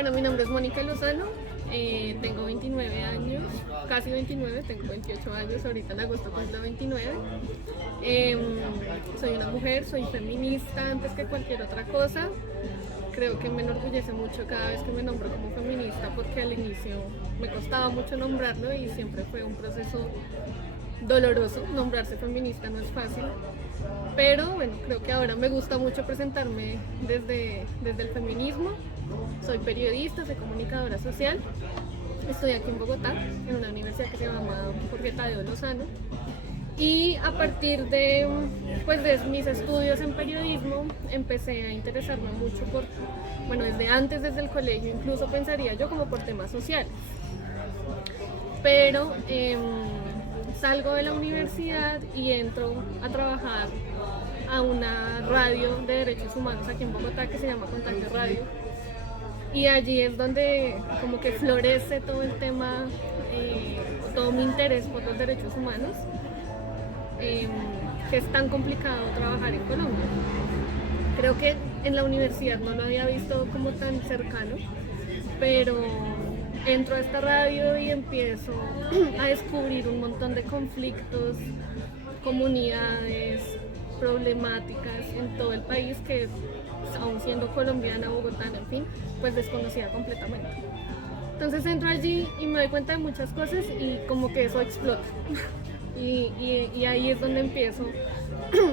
Bueno, mi nombre es Mónica Lozano, tengo 29 años, casi 29, tengo 28 años, ahorita en agosto cumplo 29. Soy una mujer, soy feminista antes que cualquier otra cosa. Creo que me enorgullece mucho cada vez que me nombro como feminista porque al inicio me costaba mucho nombrarlo y siempre fue un proceso doloroso. Nombrarse feminista no es fácil, pero bueno, creo que ahora me gusta mucho presentarme desde el feminismo. Soy periodista, soy comunicadora social, estoy aquí en Bogotá, en una universidad que se llama Jorge Tadeo Lozano, y a partir de mis estudios en periodismo empecé a interesarme mucho desde antes, desde el colegio, incluso pensaría yo como por temas sociales, pero salgo de la universidad y entro a trabajar a una radio de derechos humanos aquí en Bogotá que se llama Contagio Radio. Y allí es donde como que florece todo el tema, todo mi interés por los derechos humanos, que es tan complicado trabajar en Colombia. Creo que en la universidad no lo había visto como tan cercano, pero entro a esta radio y empiezo a descubrir un montón de conflictos, comunidades, problemáticas en todo el país que, aún siendo colombiana, bogotana, en fin, pues desconocida completamente. Entonces entro allí y me doy cuenta de muchas cosas y como que eso explota. Y ahí es donde empiezo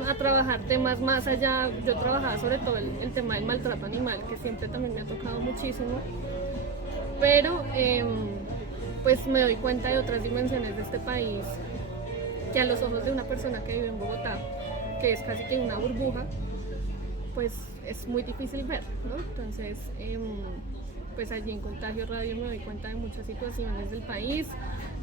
a trabajar temas más allá. Yo trabajaba sobre todo el tema del maltrato animal, que siempre también me ha tocado muchísimo, pero pues me doy cuenta de otras dimensiones de este país que a los ojos de una persona que vive en Bogotá, que es casi que una burbuja, pues es muy difícil ver, ¿no? Entonces, pues allí en Contagio Radio me doy cuenta de muchas situaciones del país,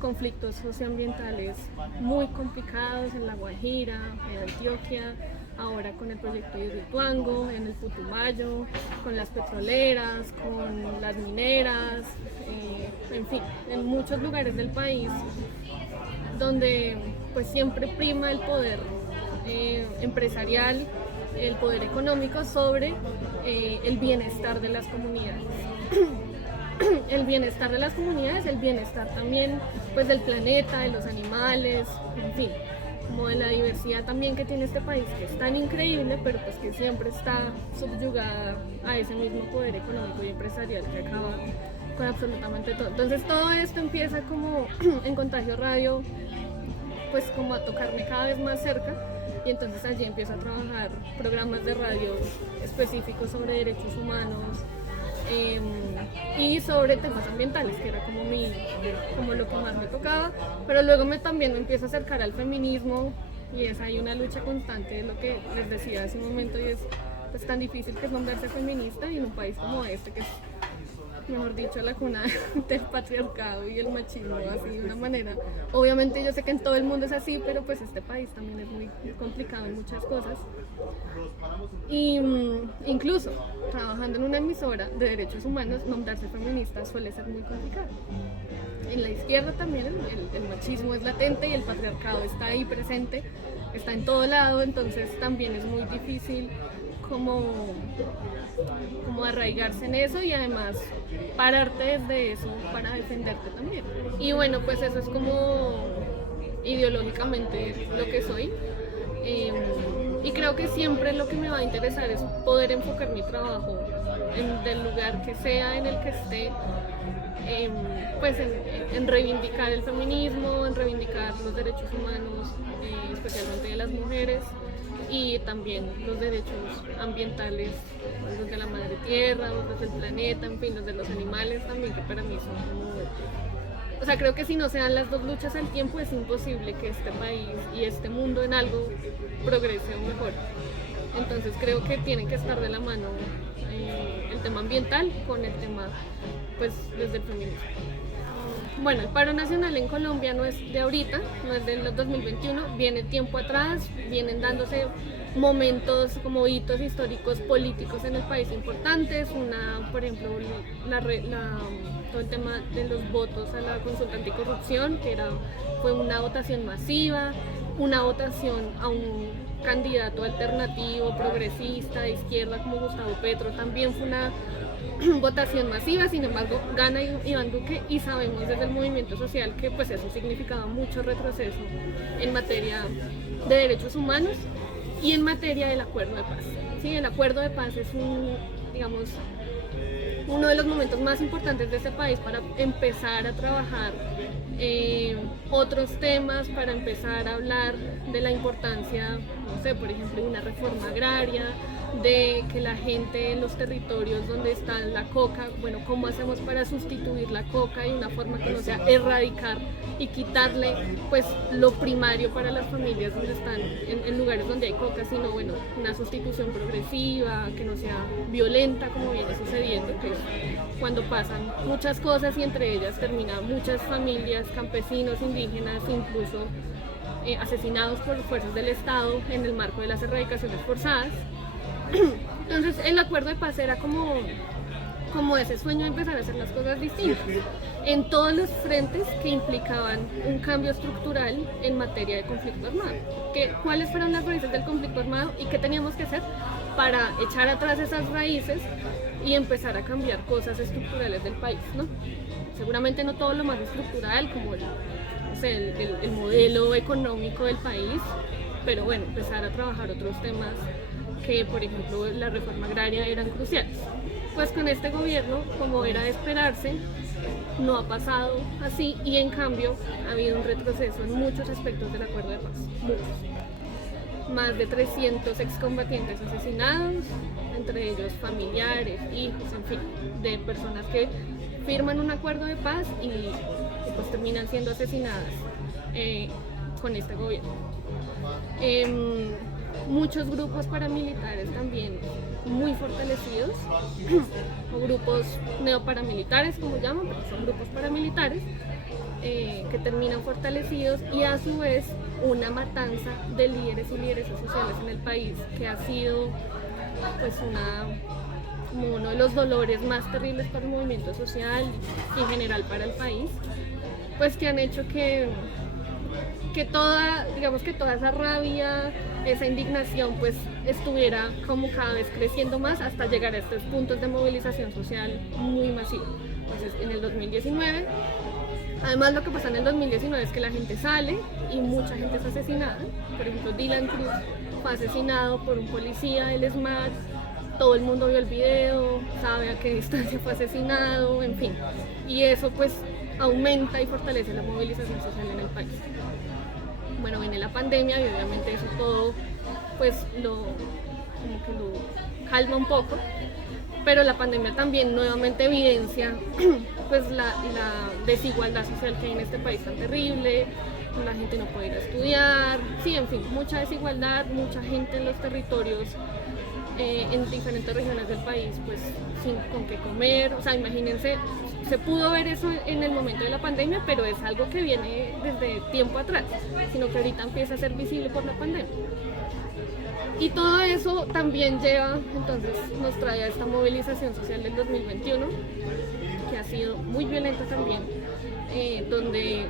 conflictos socioambientales muy complicados en La Guajira, en Antioquia, ahora con el proyecto de Hidroituango, en el Putumayo, con las petroleras, con las mineras, en fin, en muchos lugares del país donde pues siempre prima el poder empresarial, el poder económico sobre el bienestar de las comunidades. El bienestar de las comunidades, el bienestar también pues del planeta, de los animales, en fin, como de la diversidad también que tiene este país, que es tan increíble, pero pues que siempre está subyugada a ese mismo poder económico y empresarial que acaba con absolutamente todo. Entonces todo esto empieza como en Contagio Radio, pues como a tocarme cada vez más cerca, y entonces allí empiezo a trabajar programas de radio específicos sobre derechos humanos y sobre temas ambientales, que era como lo que más me tocaba, pero luego también me empiezo a acercar al feminismo y es ahí una lucha constante de lo que les decía hace un momento, y es pues tan difícil que es nombrarse feminista y en un país como este que es, mejor dicho, la cuna del patriarcado y el machismo, así de una manera. Obviamente yo sé que en todo el mundo es así, pero pues este país también es muy complicado en muchas cosas. Y incluso trabajando en una emisora de derechos humanos, nombrarse feminista suele ser muy complicado. En la izquierda también el machismo es latente y el patriarcado está ahí presente, está en todo lado, entonces también es muy difícil como arraigarse en eso y además pararte desde eso para defenderte también. Y bueno, pues eso es como ideológicamente lo que soy. Y creo que siempre lo que me va a interesar es poder enfocar mi trabajo del lugar que sea en el que esté, pues en reivindicar el feminismo, en reivindicar los derechos humanos, especialmente de las mujeres, y también los derechos ambientales, los de la madre tierra, los del planeta, en fin, los de los animales también, que para mí son como... O sea, creo que si no se dan las dos luchas al tiempo es imposible que este país y este mundo en algo progrese o mejore. Entonces creo que tienen que estar de la mano el tema ambiental con el tema, pues, desde el feminismo. Bueno, el paro nacional en Colombia no es de ahorita, no es del 2021, viene tiempo atrás, vienen dándose momentos como hitos históricos políticos en el país importantes, por ejemplo, todo el tema de los votos a la consulta anticorrupción, fue una votación masiva, una votación a un candidato alternativo, progresista, de izquierda como Gustavo Petro. También fue una votación masiva, sin embargo gana Iván Duque, y sabemos desde el movimiento social que pues eso significaba mucho retroceso en materia de derechos humanos y en materia del acuerdo de paz. Sí, el acuerdo de paz es digamos, uno de los momentos más importantes de este país para empezar a trabajar otros temas, para empezar a hablar de la importancia, no sé, por ejemplo, de una reforma agraria, de que la gente en los territorios donde está la coca, bueno, cómo hacemos para sustituir la coca y una forma que no sea erradicar y quitarle pues lo primario para las familias donde están en lugares donde hay coca, sino bueno, una sustitución progresiva, que no sea violenta como viene sucediendo, que cuando pasan muchas cosas y entre ellas terminan muchas familias, campesinos, indígenas, incluso asesinados por fuerzas del Estado en el marco de las erradicaciones forzadas. Entonces el acuerdo de paz era como ese sueño de empezar a hacer las cosas distintas en todos los frentes que implicaban un cambio estructural en materia de conflicto armado. ¿Cuáles fueron las raíces del conflicto armado y qué teníamos que hacer para echar atrás esas raíces y empezar a cambiar cosas estructurales del país, ¿no? Seguramente no todo lo más estructural como el modelo económico del país, pero bueno, empezar a trabajar otros temas que, por ejemplo, la reforma agraria eran cruciales. Pues con este gobierno, como era de esperarse, no ha pasado así, y en cambio ha habido un retroceso en muchos aspectos del acuerdo de paz, muchos. Más de 300 excombatientes asesinados, entre ellos familiares, hijos, en fin, de personas que firman un acuerdo de paz y pues terminan siendo asesinadas con este gobierno. Muchos grupos paramilitares también muy fortalecidos, o grupos neoparamilitares como llaman, pero son grupos paramilitares que terminan fortalecidos, y a su vez una matanza de líderes y lideresas sociales en el país que ha sido pues como uno de los dolores más terribles para el movimiento social y en general para el país, pues que han hecho que toda esa rabia, esa indignación pues estuviera como cada vez creciendo más hasta llegar a estos puntos de movilización social muy masivos. Entonces en el 2019, además lo que pasa en el 2019 es que la gente sale y mucha gente es asesinada. Por ejemplo, Dylan Cruz fue asesinado por un policía del SMAT, todo el mundo vio el video, sabe a qué distancia fue asesinado, en fin. Y eso pues aumenta y fortalece la movilización social en el país. Bueno, viene la pandemia y obviamente eso todo pues lo calma un poco, pero la pandemia también nuevamente evidencia pues la desigualdad social que hay en este país tan terrible. La gente no puede ir a estudiar, sí, en fin, mucha desigualdad, mucha gente en los territorios, en diferentes regiones del país, pues sin con qué comer. O sea, imagínense, se pudo ver eso en el momento de la pandemia, pero es algo que viene desde tiempo atrás, sino que ahorita empieza a ser visible por la pandemia. Y todo eso también entonces nos trae a esta movilización social del 2021, que ha sido muy violenta también, donde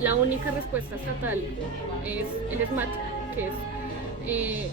la única respuesta estatal es el SMAT, que es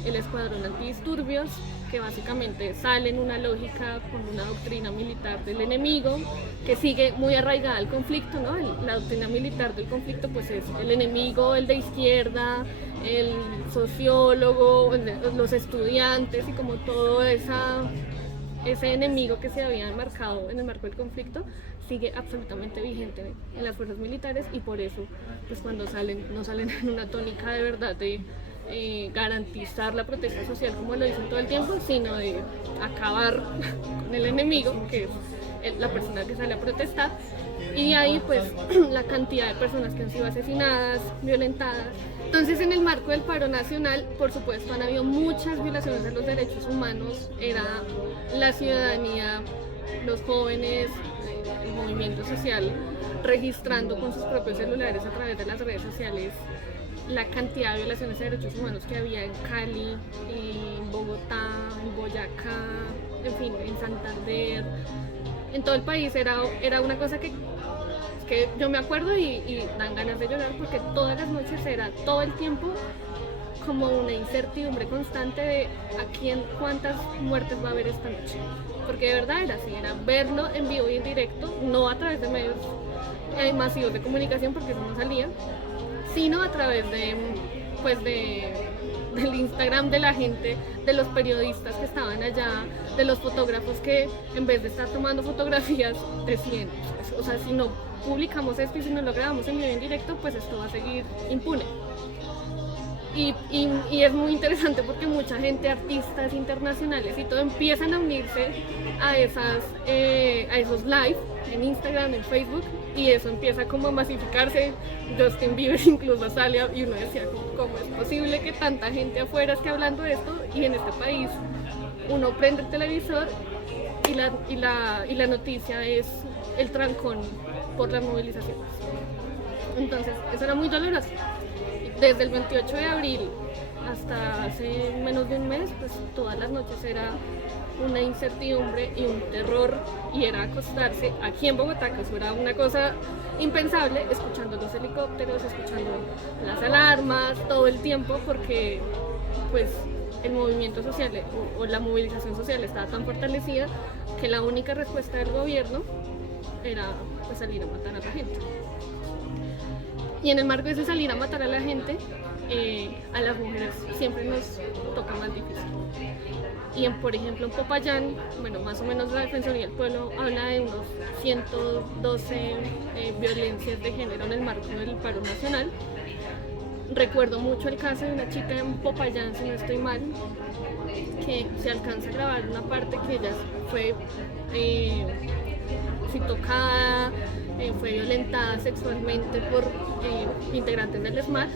el Escuadrón Antidisturbios, que básicamente sale en una lógica con una doctrina militar del enemigo, que sigue muy arraigada al conflicto, ¿no? La doctrina militar del conflicto pues es el enemigo, el de izquierda, el sociólogo, los estudiantes, y como todo ese enemigo que se había marcado en el marco del conflicto sigue absolutamente vigente en las fuerzas militares, y por eso pues cuando no salen en una tónica de verdad de garantizar la protesta social como lo dicen todo el tiempo, sino de acabar con el enemigo, que es la persona que sale a protestar. Y de ahí pues la cantidad de personas que han sido asesinadas, violentadas. Entonces en el marco del paro nacional, por supuesto, han habido muchas violaciones de los derechos humanos. Era la ciudadanía, los jóvenes, el movimiento social registrando con sus propios celulares a través de las redes sociales la cantidad de violaciones de derechos humanos que había en Cali, en Bogotá, en Boyacá, en fin, en Santander, en todo el país. Era una cosa que que yo me acuerdo y dan ganas de llorar porque todas las noches era todo el tiempo como una incertidumbre constante de cuántas muertes va a haber esta noche. Porque de verdad era así, era verlo en vivo y en directo, no a través de medios masivos de comunicación porque eso no salía, sino a través del Instagram de la gente, de los periodistas que estaban allá, de los fotógrafos que en vez de estar tomando fotografías decían, o sea, si no publicamos esto y si no lo grabamos en vivo y en directo, pues esto va a seguir impune. Y es muy interesante porque mucha gente, artistas internacionales y todo, empiezan a unirse a esos live en Instagram, en Facebook, y eso empieza como a masificarse. Justin Bieber incluso sale y uno decía, ¿cómo es posible que tanta gente afuera esté hablando de esto? Y en este país uno prende el televisor y la noticia es el trancón por las movilizaciones. Entonces, eso era muy doloroso. Desde el 28 de abril hasta hace menos de un mes, pues todas las noches era una incertidumbre y un terror, y era acostarse aquí en Bogotá, que eso era una cosa impensable, escuchando los helicópteros, escuchando las alarmas todo el tiempo, porque pues el movimiento social o la movilización social estaba tan fortalecida que la única respuesta del gobierno era pues salir a matar a la gente. Y en el marco de ese salir a matar a la gente, a las mujeres siempre nos toca más difícil. Y por ejemplo en Popayán, bueno, más o menos la Defensoría del Pueblo habla de unos 112 violencias de género en el marco del paro nacional. Recuerdo mucho el caso de una chica en Popayán, si no estoy mal, que se alcanza a grabar una parte que ella fue tocada, fue violentada sexualmente por integrantes del ESMAD.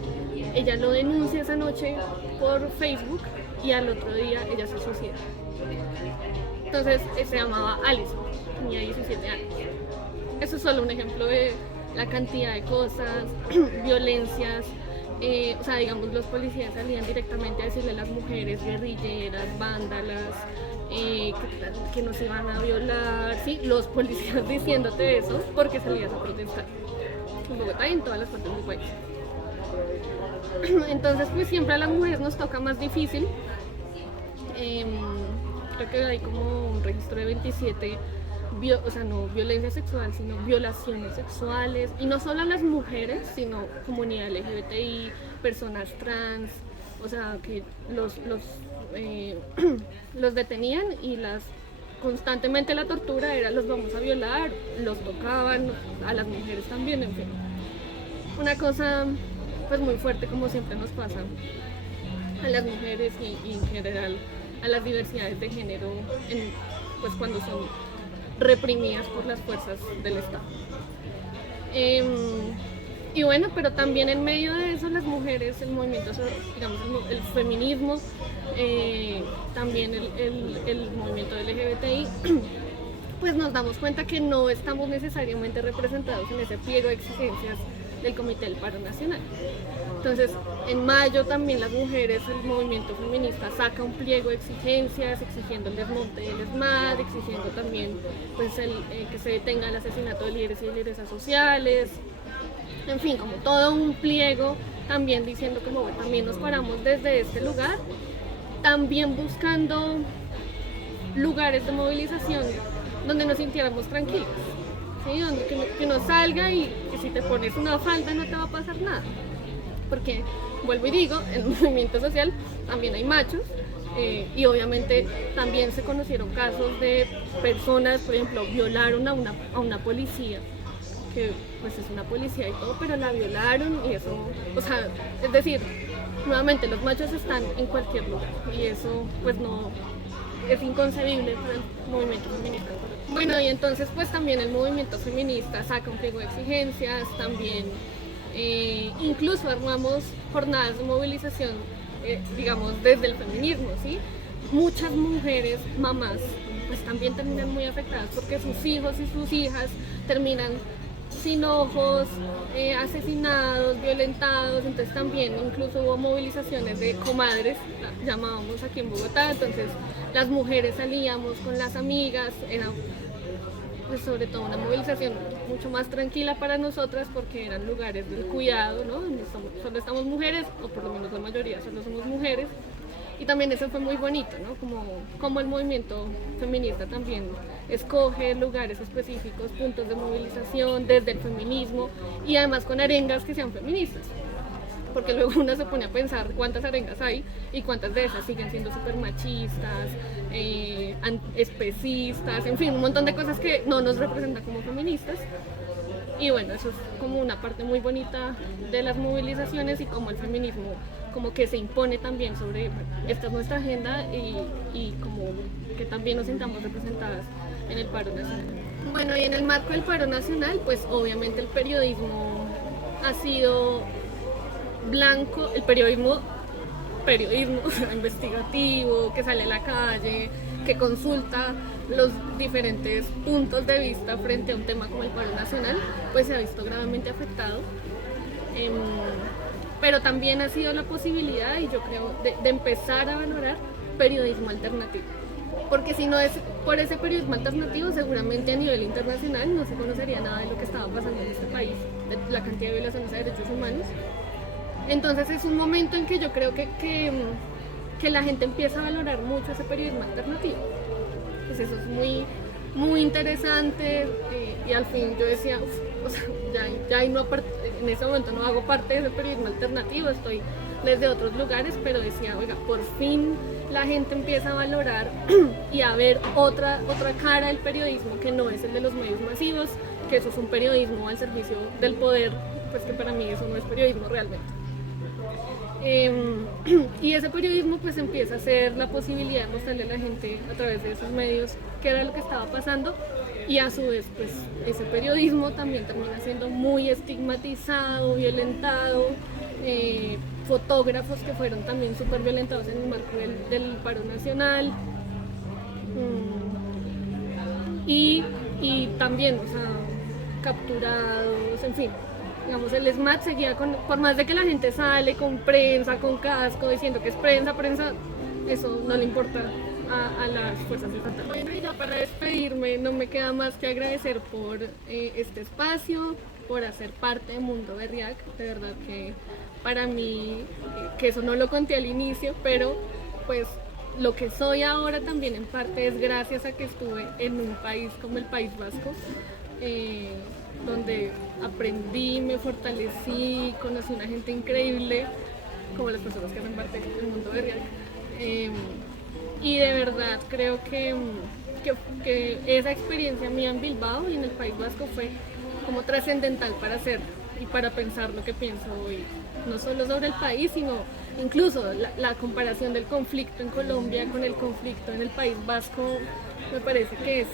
Ella lo denuncia esa noche por Facebook y al otro día ella se suicida. Entonces se llamaba Alison, tenía 17 años. Eso es solo un ejemplo de la cantidad de cosas, violencias. O sea, digamos, los policías salían directamente a decirle a las mujeres guerrilleras, vándalas, que nos iban a violar, ¿sí? Los policías diciéndote eso porque salías a protestar en Bogotá y en todas las partes del país. Entonces, pues siempre a las mujeres nos toca más difícil. Creo que hay como un registro de 27, no violencia sexual, sino violaciones sexuales, y no solo a las mujeres, sino comunidad LGBTI, personas trans, o sea, que los detenían y constantemente la tortura era los vamos a violar, los tocaban, a las mujeres también, en fin. Una cosa pues muy fuerte, como siempre nos pasa a las mujeres y en general a las diversidades de género, pues cuando son reprimidas por las fuerzas del Estado. Y bueno, pero también en medio de eso las mujeres, el movimiento, digamos, el feminismo, también el movimiento LGBTI, pues nos damos cuenta que no estamos necesariamente representados en ese pliego de exigencias del Comité del Paro Nacional. Entonces, en mayo también las mujeres, el movimiento feminista saca un pliego de exigencias, exigiendo el desmonte del ESMAD, exigiendo también pues, que se detenga el asesinato de líderes y lideresas sociales, en fin, como todo un pliego, también diciendo que bueno, también nos paramos desde este lugar, también buscando lugares de movilización donde nos sintiéramos tranquilos, ¿sí? Donde que uno salga y si te pones una falda no te va a pasar nada, porque vuelvo y digo, en el movimiento social también hay machos, y obviamente también se conocieron casos de personas, por ejemplo, violaron a una policía, que pues es una policía y todo, pero la violaron y eso, o sea, es decir, nuevamente los machos están en cualquier lugar y eso pues no, es inconcebible para el movimiento feminista. Bueno, y entonces pues también el movimiento feminista saca un pliego de exigencias, también incluso armamos jornadas de movilización, digamos, desde el feminismo, ¿sí? Muchas mujeres, mamás, pues también terminan muy afectadas porque sus hijos y sus hijas terminan sin ojos, asesinados, violentados. Entonces también incluso hubo movilizaciones de comadres, llamábamos aquí en Bogotá. Entonces las mujeres salíamos con las amigas, era pues sobre todo una movilización mucho más tranquila para nosotras porque eran lugares del cuidado, ¿no? Donde solo estamos mujeres, o por lo menos la mayoría solo somos mujeres. Y también eso fue muy bonito, ¿no? Como el movimiento feminista también escoge lugares específicos, puntos de movilización desde el feminismo y además con arengas que sean feministas. Porque luego uno se pone a pensar cuántas arengas hay y cuántas de esas siguen siendo súper machistas, especistas, en fin, un montón de cosas que no nos representan como feministas. Y bueno, eso es como una parte muy bonita de las movilizaciones y como el feminismo como que se impone también sobre, bueno, esta es nuestra agenda y como que también nos sintamos representadas en el paro nacional. Bueno, y en el marco del paro nacional, pues obviamente el periodismo ha sido blanco, el periodismo investigativo, que sale a la calle, que consulta los diferentes puntos de vista frente a un tema como el paro nacional, pues se ha visto gravemente afectado. Pero también ha sido la posibilidad, y yo creo, de empezar a valorar periodismo alternativo. Porque si no es por ese periodismo alternativo, seguramente a nivel internacional no se conocería nada de lo que estaba pasando en este país, de la cantidad de violaciones a derechos humanos. Entonces es un momento en que yo creo que la gente empieza a valorar mucho ese periodismo alternativo. Pues eso es muy, muy interesante y al fin yo decía, o sea, ya no, en ese momento no hago parte de ese periodismo alternativo, estoy desde otros lugares, pero decía, oiga, por fin la gente empieza a valorar y a ver otra cara del periodismo que no es el de los medios masivos, que eso es un periodismo al servicio del poder, pues que para mí eso no es periodismo realmente. Y ese periodismo pues empieza a ser la posibilidad de mostrarle a la gente a través de esos medios qué era lo que estaba pasando y a su vez pues ese periodismo también termina siendo muy estigmatizado, violentado, fotógrafos que fueron también súper violentados en el marco del paro nacional y también, o sea, capturados, en fin. Digamos, el SMAT seguía por más de que la gente sale con prensa, con casco, diciendo que es prensa, eso no le importa a las fuerzas estatales. Bueno, y ya para despedirme, no me queda más que agradecer por este espacio, por hacer parte de Mundo Berriac. De verdad que para mí, que eso no lo conté al inicio, pero pues lo que soy ahora también en parte es gracias a que estuve en un país como el País Vasco, donde aprendí, me fortalecí, conocí una gente increíble, como las personas que hacen parte del Mundo Berriac. Y de verdad creo que esa experiencia mía en Bilbao y en el País Vasco fue como trascendental para hacer y para pensar lo que pienso hoy, no solo sobre el país, sino incluso la comparación del conflicto en Colombia con el conflicto en el País Vasco, me parece que es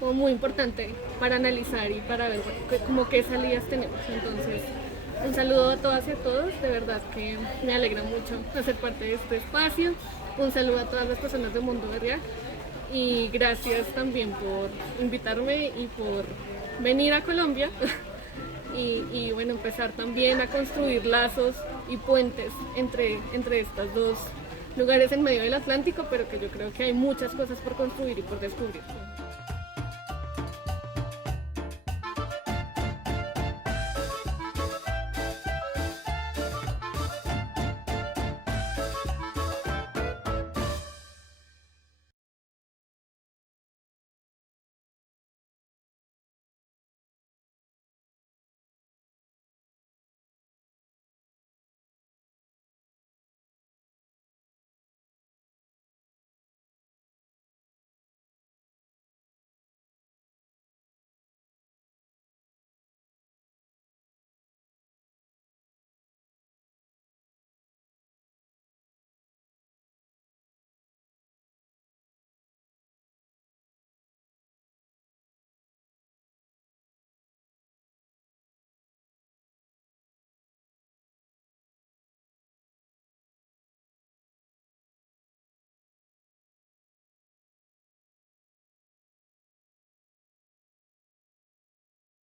como muy importante para analizar y para ver como qué salidas tenemos. Entonces, un saludo a todas y a todos, de verdad que me alegra mucho hacer parte de este espacio. Un saludo a todas las personas de Mundo Berriac y gracias también por invitarme y por venir a Colombia y bueno, empezar también a construir lazos y puentes entre estos dos lugares en medio del Atlántico, pero que yo creo que hay muchas cosas por construir y por descubrir.